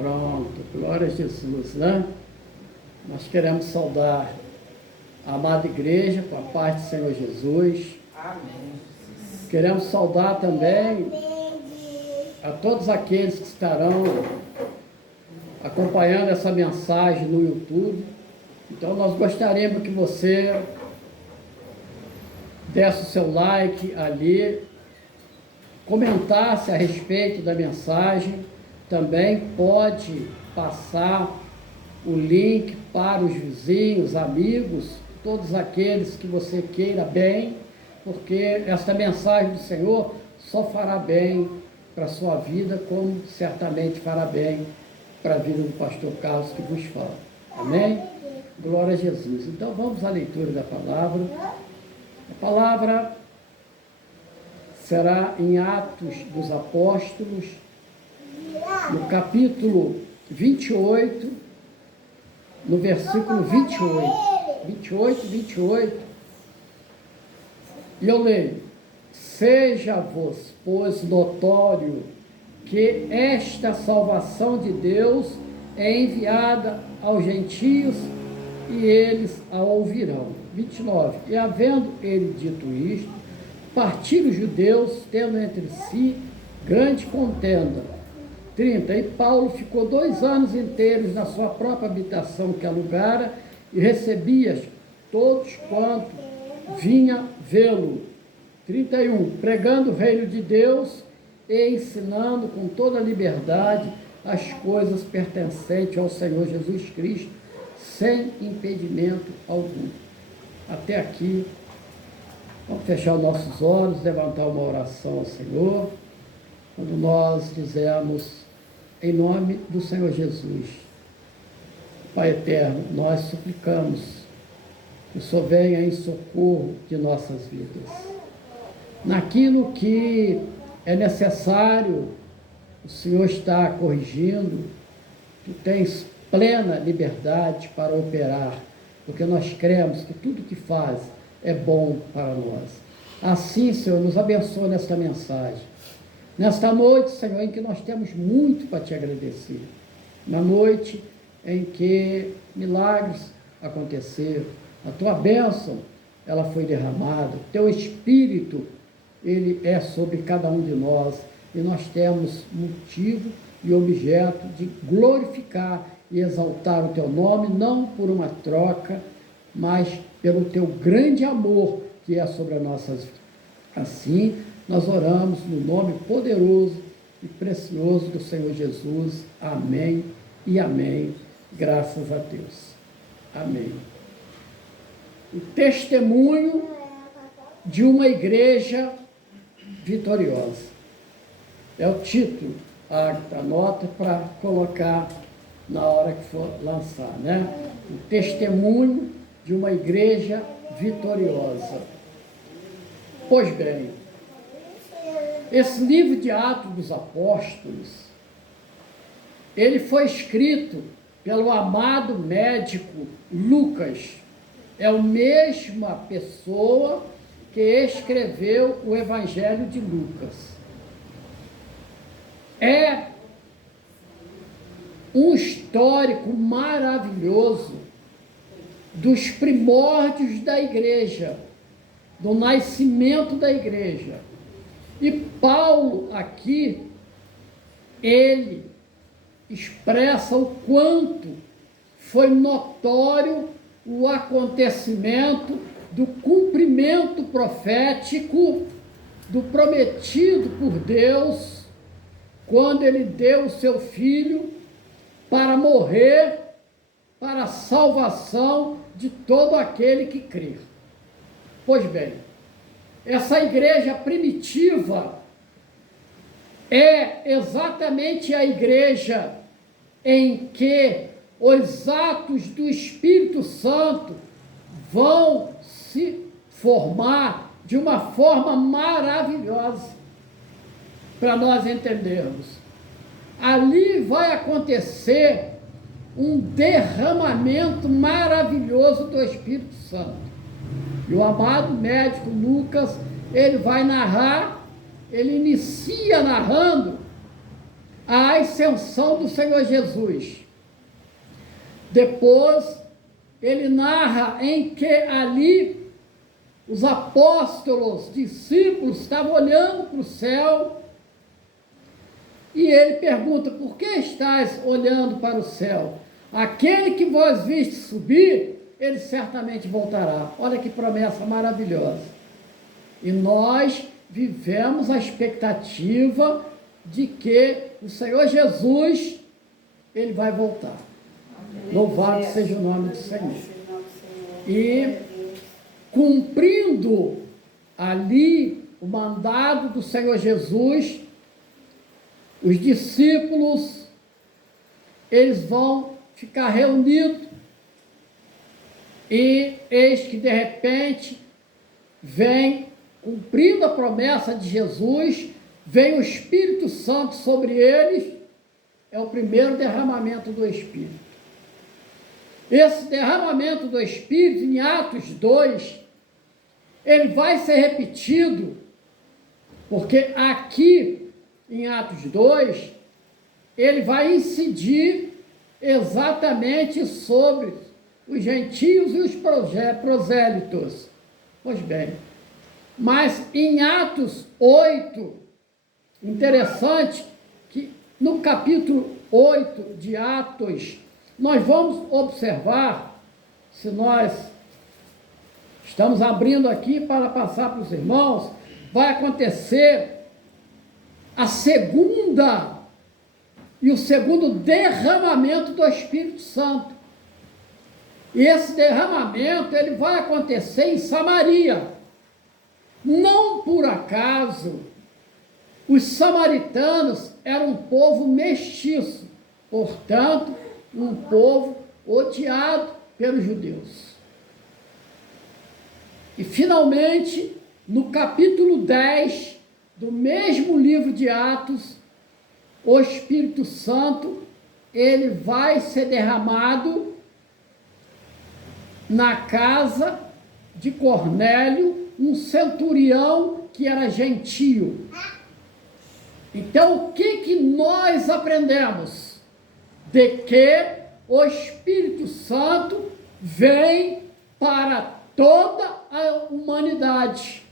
Pronto, glória a Jesus, né? Nós queremos saudar a amada igreja com a paz do Senhor Jesus. Amém. Queremos saudar também a todos aqueles que estarão acompanhando essa mensagem no YouTube. Então nós gostaríamos que você desse o seu like ali, comentasse a respeito da mensagem. Também pode passar o link para os vizinhos, amigos, todos aqueles que você queira bem, porque esta mensagem do Senhor só fará bem para a sua vida, como certamente fará bem para a vida do pastor Carlos que vos fala. Amém? Glória a Jesus. Então vamos à leitura da palavra. A palavra será em Atos dos Apóstolos, no capítulo 28, no versículo 28. E eu leio: seja-vos, pois, notório que esta salvação de Deus é enviada aos gentios e eles a ouvirão. 29. E havendo ele dito isto, partiram os judeus, tendo entre si grande contenda. 30. E Paulo ficou 2 anos inteiros na sua própria habitação que alugara e recebia todos quanto vinha vê-lo. 31. Pregando o reino de Deus e ensinando com toda a liberdade as coisas pertencentes ao Senhor Jesus Cristo, sem impedimento algum. Até aqui. Vamos fechar os nossos olhos, levantar uma oração ao Senhor, quando nós dizemos, em nome do Senhor Jesus: Pai eterno, nós suplicamos que o Senhor venha em socorro de nossas vidas. Naquilo que é necessário, o Senhor está corrigindo, tu tens plena liberdade para operar, porque nós cremos que tudo que faz é bom para nós. Assim, Senhor, nos abençoa nesta mensagem. Nesta noite, Senhor, em que nós temos muito para te agradecer. Na noite em que milagres aconteceram, a tua bênção, ela foi derramada, o teu Espírito, ele é sobre cada um de nós, e nós temos motivo e objeto de glorificar e exaltar o teu nome, não por uma troca, mas pelo teu grande amor que é sobre as nossas vidas. Assim, nós oramos no nome poderoso e precioso do Senhor Jesus. Amém e amém. Graças a Deus. Amém. O testemunho de uma igreja vitoriosa. É o título. Anota para colocar na hora que for lançar, né? O testemunho de uma igreja vitoriosa. Pois bem, esse livro de Atos dos Apóstolos, ele foi escrito pelo amado médico Lucas. É a mesma pessoa que escreveu o Evangelho de Lucas. É um histórico maravilhoso dos primórdios da igreja, do nascimento da igreja. E Paulo aqui, ele expressa o quanto foi notório o acontecimento do cumprimento profético do prometido por Deus, quando ele deu o seu filho para morrer para a salvação de todo aquele que crer. Pois bem, essa igreja primitiva é exatamente a igreja em que os atos do Espírito Santo vão se formar de uma forma maravilhosa, para nós entendermos. Ali vai acontecer um derramamento maravilhoso do Espírito Santo. E o amado médico Lucas, ele vai narrar, ele inicia narrando a ascensão do Senhor Jesus. Depois, ele narra em que ali os apóstolos, discípulos, estavam olhando para o céu e ele pergunta: por que estás olhando para o céu? Aquele que vós viste subir, ele certamente voltará. Olha que promessa maravilhosa. E nós vivemos a expectativa de que o Senhor Jesus, ele vai voltar. Louvado seja o nome do Senhor. E cumprindo ali o mandado do Senhor Jesus, os discípulos, eles vão ficar reunidos e eis que de repente vem, cumprindo a promessa de Jesus, vem o Espírito Santo sobre eles. É o primeiro derramamento do Espírito. Esse derramamento do Espírito, em Atos 2, ele vai ser repetido, porque aqui, em Atos 2, ele vai incidir exatamente sobre os gentios e os prosélitos. Pois bem, mas em Atos 8, interessante que no capítulo 8 de Atos, nós vamos observar, se nós estamos abrindo aqui para passar para os irmãos, vai acontecer a segunda e o segundo derramamento do Espírito Santo. E esse derramamento, ele vai acontecer em Samaria. Não por acaso, os samaritanos eram um povo mestiço, portanto, um povo odiado pelos judeus. E finalmente, no capítulo 10 do mesmo livro de Atos, o Espírito Santo, ele vai ser derramado na casa de Cornélio, um centurião que era gentio. Então, o que nós aprendemos? De que o Espírito Santo vem para toda a humanidade.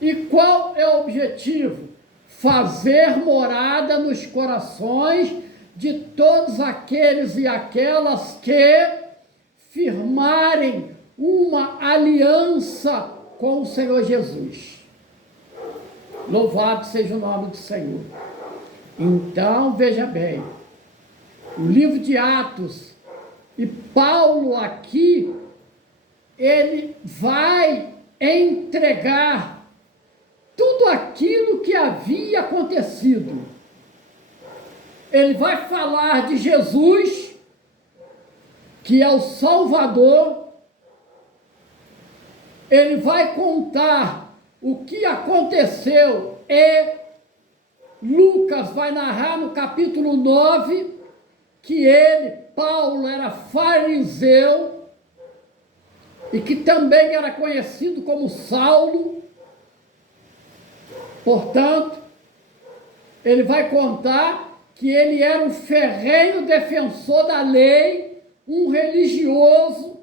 E qual é o objetivo? Fazer morada nos corações de todos aqueles e aquelas que firmarem uma aliança com o Senhor Jesus. Louvado seja o nome do Senhor. Então, veja bem, o livro de Atos, e Paulo aqui, ele vai entregar tudo aquilo que havia acontecido. Ele vai falar de Jesus, que é o Salvador. Ele vai contar o que aconteceu e Lucas vai narrar no capítulo 9 que ele, Paulo, era fariseu e que também era conhecido como Saulo. Portanto, ele vai contar que ele era um ferrenho defensor da lei, um religioso,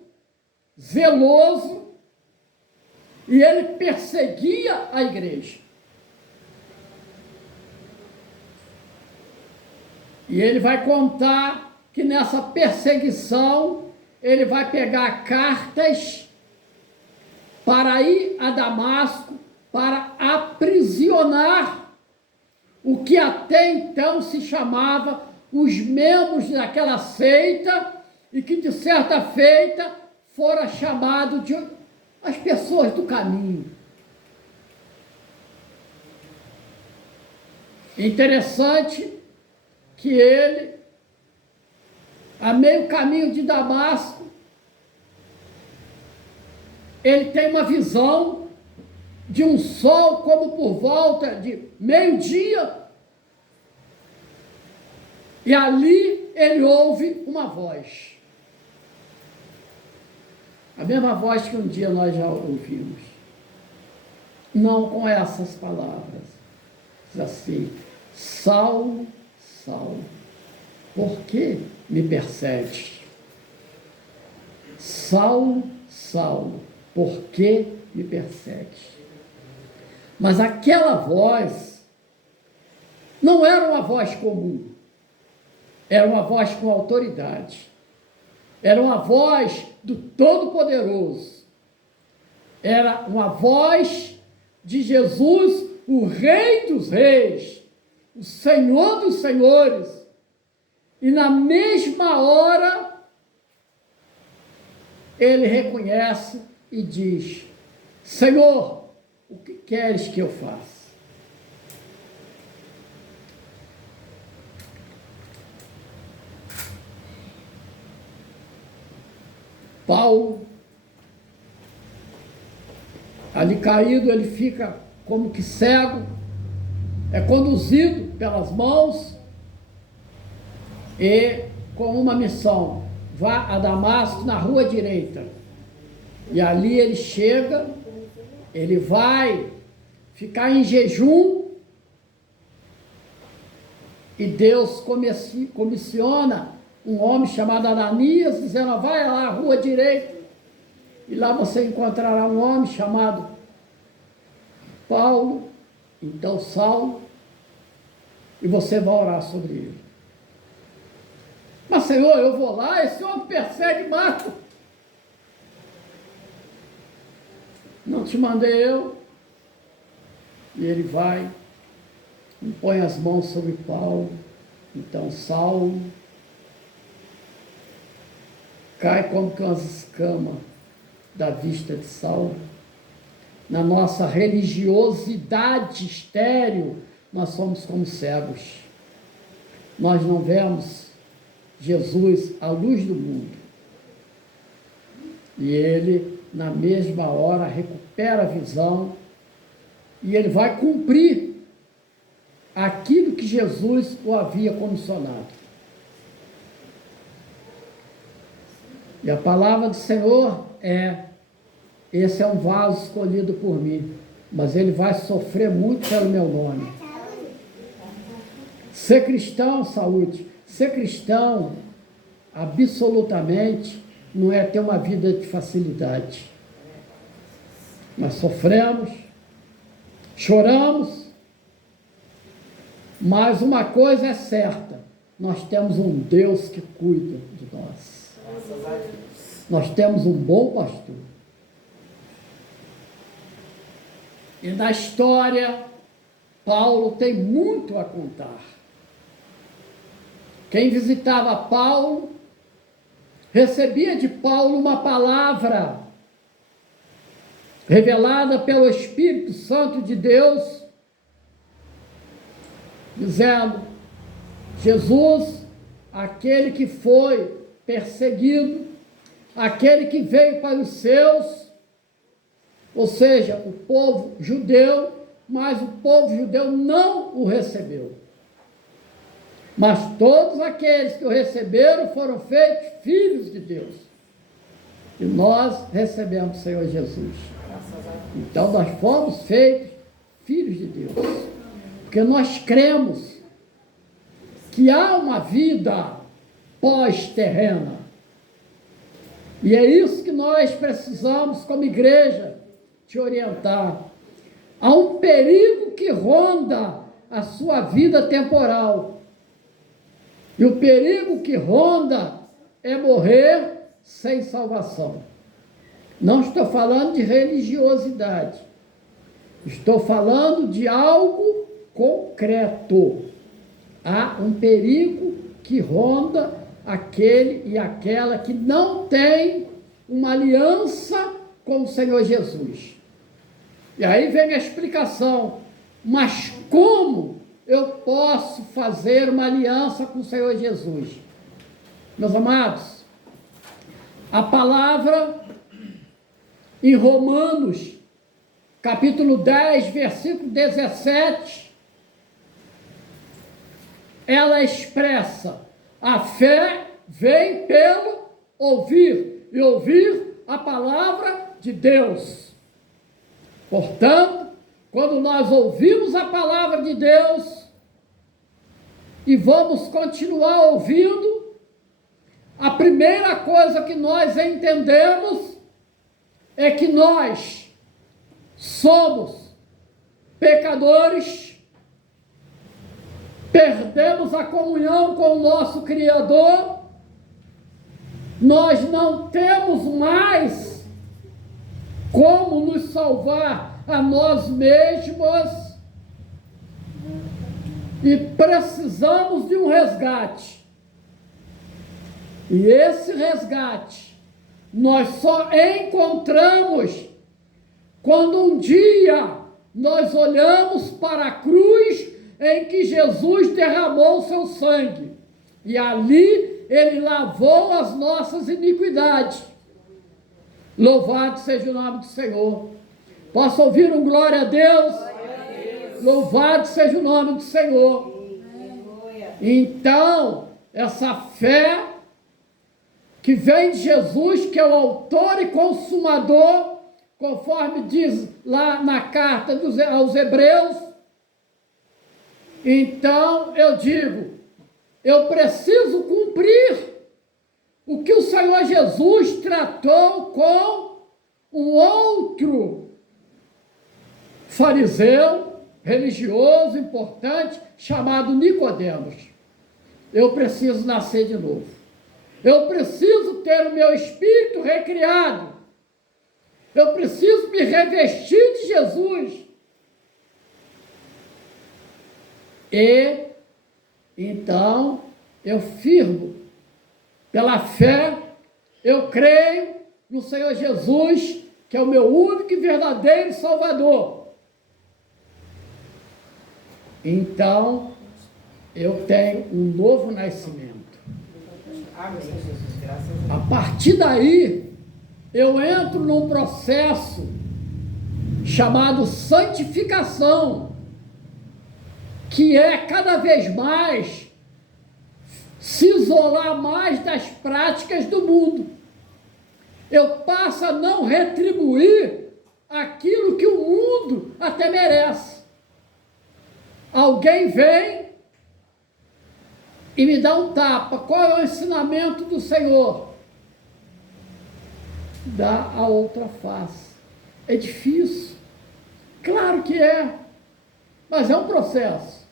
zeloso, e ele perseguia a igreja. E ele vai contar que nessa perseguição, ele vai pegar cartas para ir a Damasco, para aprisionar o que até então se chamava os membros daquela seita, e que de certa feita fora chamado de as pessoas do caminho. Interessante que ele, a meio caminho de Damasco, ele tem uma visão de um sol como por volta de meio-dia, e ali ele ouve uma voz. A mesma voz que um dia nós já ouvimos. Não com essas palavras. Diz assim: Saulo, Saulo, por que me persegues? Saulo, Saulo, por que me persegues? Mas aquela voz não era uma voz comum, era uma voz com autoridade, era uma voz do Todo-Poderoso, era uma voz de Jesus, o Rei dos Reis, o Senhor dos Senhores, e na mesma hora ele reconhece e diz: Senhor, o que queres que eu faça? Paulo, ali caído, ele fica como que cego, é conduzido pelas mãos e com uma missão: vá a Damasco na rua direita. E ali ele chega, ele vai ficar em jejum e Deus comissiona um homem chamado Ananias, dizendo: vai lá à rua direita e lá você encontrará um homem chamado Paulo, então Saulo, e você vai orar sobre ele. Mas, Senhor, eu vou lá, esse homem persegue e mata. Não te mandei eu. E ele vai, põe as mãos sobre Paulo. Então Saulo cai como que umas escamas da vista de Saulo. Na nossa religiosidade estéril, nós somos como cegos. Nós não vemos Jesus, a luz do mundo. E ele, na mesma hora, recupera a visão e ele vai cumprir aquilo que Jesus o havia comissionado. E a palavra do Senhor é: esse é um vaso escolhido por mim, mas ele vai sofrer muito pelo meu nome. Ser cristão, saúde. Ser cristão, absolutamente, não é ter uma vida de facilidade. Nós sofremos, choramos, mas uma coisa é certa: nós temos um Deus que cuida de nós. Nós temos um bom pastor. E na história, Paulo tem muito a contar. Quem visitava Paulo, recebia de Paulo uma palavra revelada pelo Espírito Santo de Deus, dizendo: Jesus, aquele que foi perseguido, aquele que veio para os seus, ou seja, o povo judeu, mas o povo judeu não o recebeu. Mas todos aqueles que o receberam foram feitos filhos de Deus. E nós recebemos o Senhor Jesus. Então nós fomos feitos filhos de Deus. Porque nós cremos que há uma vida pós-terrena. E é isso que nós precisamos, como igreja, te orientar. Há um perigo que ronda a sua vida temporal. E o perigo que ronda é morrer sem salvação. Não estou falando de religiosidade. Estou falando de algo concreto. Há um perigo que ronda aquele e aquela que não tem uma aliança com o Senhor Jesus. E aí vem a explicação: mas como eu posso fazer uma aliança com o Senhor Jesus? Meus amados, a palavra em Romanos, capítulo 10, versículo 17, ela expressa: a fé vem pelo ouvir, e ouvir a palavra de Deus. Portanto, quando nós ouvimos a palavra de Deus e vamos continuar ouvindo, a primeira coisa que nós entendemos é que nós somos pecadores, perdemos a comunhão com o nosso Criador, nós não temos mais como nos salvar a nós mesmos e precisamos de um resgate. E esse resgate nós só encontramos quando um dia nós olhamos para a cruz em que Jesus derramou o seu sangue. E ali ele lavou as nossas iniquidades. Louvado seja o nome do Senhor. Posso ouvir um glória a Deus? Glória a Deus. Louvado seja o nome do Senhor. Então, essa fé que vem de Jesus, que é o autor e consumador, conforme diz lá na carta aos Hebreus. Então, eu digo, eu preciso cumprir o que o Senhor Jesus tratou com um outro fariseu, religioso, importante, chamado Nicodemos. Eu preciso nascer de novo. Eu preciso ter o meu espírito recriado. Eu preciso me revestir de Jesus. E, então, eu firmo, pela fé, eu creio no Senhor Jesus, que é o meu único e verdadeiro Salvador. Então, eu tenho um novo nascimento. Amém, Jesus, graças a Deus. A partir daí, eu entro num processo chamado santificação, que é cada vez mais se isolar mais das práticas do mundo. Eu passo a não retribuir aquilo que o mundo até merece. Alguém vem e me dá um tapa. Qual é o ensinamento do Senhor? Dá a outra face. É difícil. Claro que é. Mas é um processo.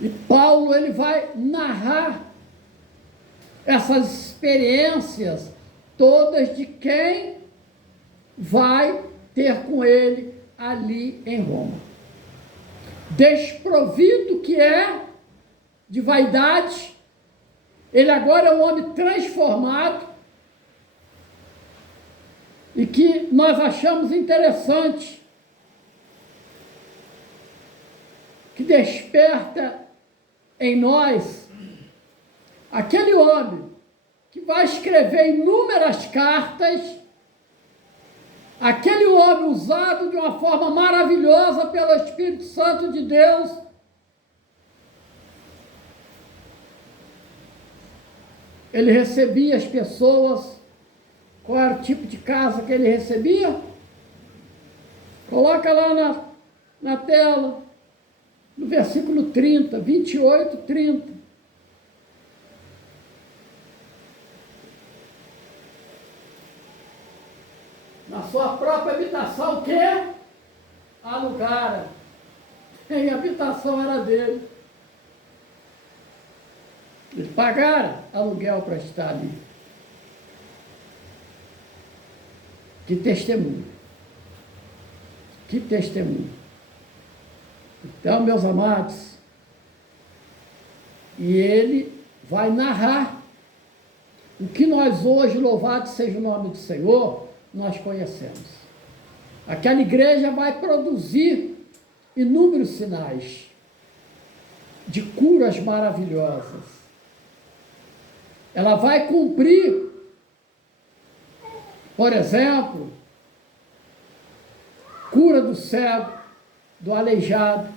E Paulo, ele vai narrar essas experiências todas de quem vai ter com ele ali em Roma. Desprovido que é de vaidade, ele agora é um homem transformado, e que nós achamos interessante, que desperta em nós aquele homem que vai escrever inúmeras cartas, aquele homem usado de uma forma maravilhosa pelo Espírito Santo de Deus, ele recebia as pessoas. Qual era o tipo de casa que ele recebia? Coloca lá na tela, no versículo 30, 28, 30. Na sua própria habitação, o quê? Alugara. E a habitação era dele. Eles pagaram aluguel para estar ali. Que testemunho. Que testemunho. Então, meus amados, e ele vai narrar o que nós hoje, louvado seja o nome do Senhor, nós conhecemos. Aquela igreja vai produzir inúmeros sinais de curas maravilhosas. Ela vai cumprir, por exemplo, cura do cego, do aleijado.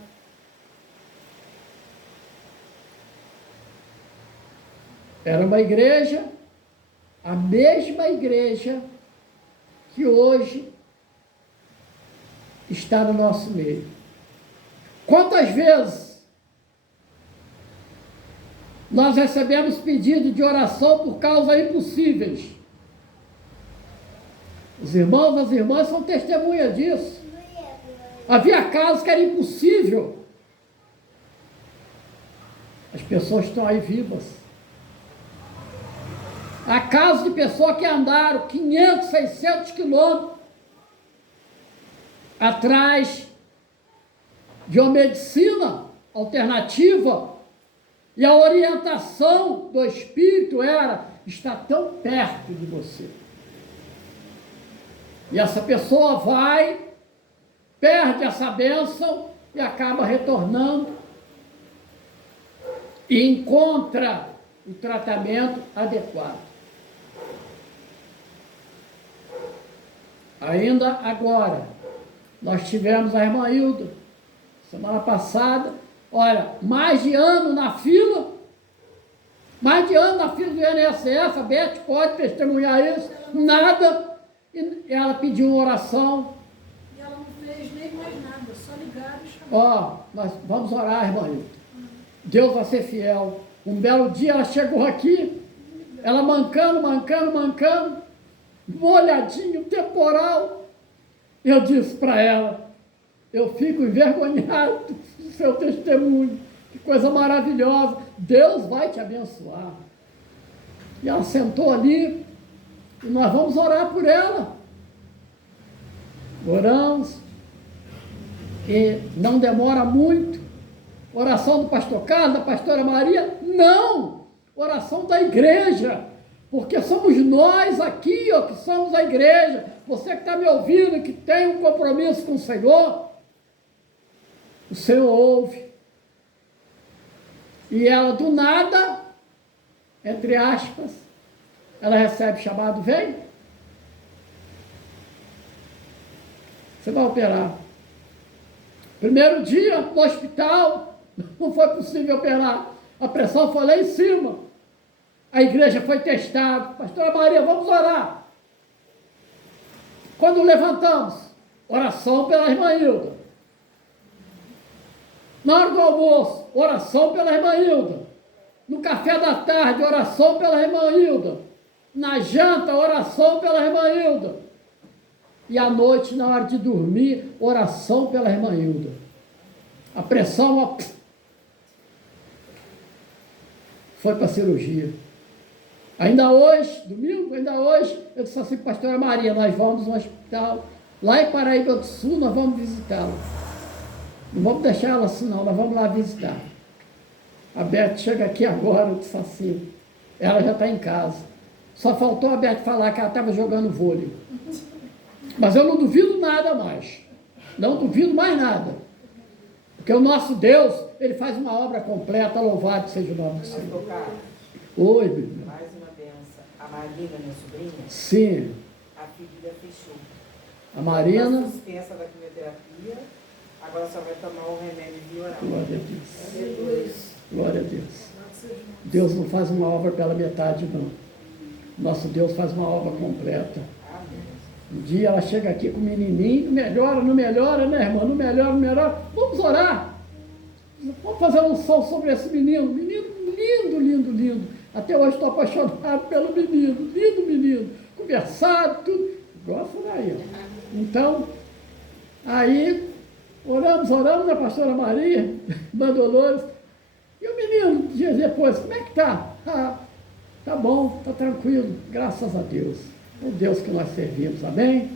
Era uma igreja, a mesma igreja que hoje está no nosso meio. Quantas vezes nós recebemos pedido de oração por causas impossíveis? Os irmãos, as irmãs são testemunha disso. Havia casos que era impossível. As pessoas estão aí vivas. Há casos de pessoas que andaram 500, 600 quilômetros atrás de uma medicina alternativa, e a orientação do Espírito era: está tão perto de você. E essa pessoa vai, perde essa bênção e acaba retornando e encontra o tratamento adequado. Ainda agora, nós tivemos a irmã Hilda, semana passada, olha, mais de ano na fila do INSS, a Beth pode testemunhar isso, nada, e ela pediu uma oração. E ela não fez nem mais nada, só ligaram e chamaram. Ó, nós vamos orar, irmã Hilda. Deus vai ser fiel. Um belo dia ela chegou aqui, ela mancando, molhadinho, temporal. Eu disse para ela: eu fico envergonhado do seu testemunho, que coisa maravilhosa, Deus vai te abençoar. E ela sentou ali, e nós vamos orar por ela. Oramos, e não demora muito. Oração do pastor Carlos, da pastora Maria? Não! Oração da igreja, porque somos nós aqui, ó, que somos a igreja. Você que está me ouvindo, que tem um compromisso com o Senhor ouve. E ela, do nada, entre aspas, ela recebe chamado: vem, você vai operar. Primeiro dia no hospital, não foi possível operar, a pressão foi lá em cima, a igreja foi testada. Pastora Maria, vamos orar. Quando levantamos, oração pela irmã Hilda. Na hora do almoço, oração pela irmã Hilda. No café da tarde, oração pela irmã Hilda. Na janta, oração pela irmã Hilda. E à noite, na hora de dormir, oração pela irmã Hilda. A pressão, ó, foi para a cirurgia. Ainda hoje, domingo, eu disse assim: pastora Maria, nós vamos no hospital, lá em Paraíba do Sul, nós vamos visitá-la. Não vamos deixar ela assim não, nós vamos lá visitar. A Beth chega aqui agora, eu disse assim, ela já está em casa. Só faltou a Beth falar que ela estava jogando vôlei. Mas eu não duvido nada mais. Não duvido mais nada. Porque o nosso Deus, Ele faz uma obra completa, louvado seja o nome do Senhor. Oi, Bíblia. Mais uma benção. A Marina, minha sobrinha? Sim. A ferida fechou. A Marina. Está suspensa da quimioterapia, agora só vai tomar o remédio vioral. Glória a Deus. Deus. Glória a Deus. Deus não faz uma obra pela metade, não. Nosso Deus faz uma obra completa. Um dia ela chega aqui com o menininho, não melhora, né, irmã? Não melhora. Vamos orar. Vamos fazer um som sobre esse menino. Menino lindo. Até hoje estou apaixonado pelo menino. Lindo menino. Conversado, tudo. Gosta daí. Então, aí, oramos, né, pastora Maria, irmã Dolores. E o menino, dias depois, como é que tá? Tá bom, tá tranquilo, graças a Deus. O Deus que nós servimos, amém?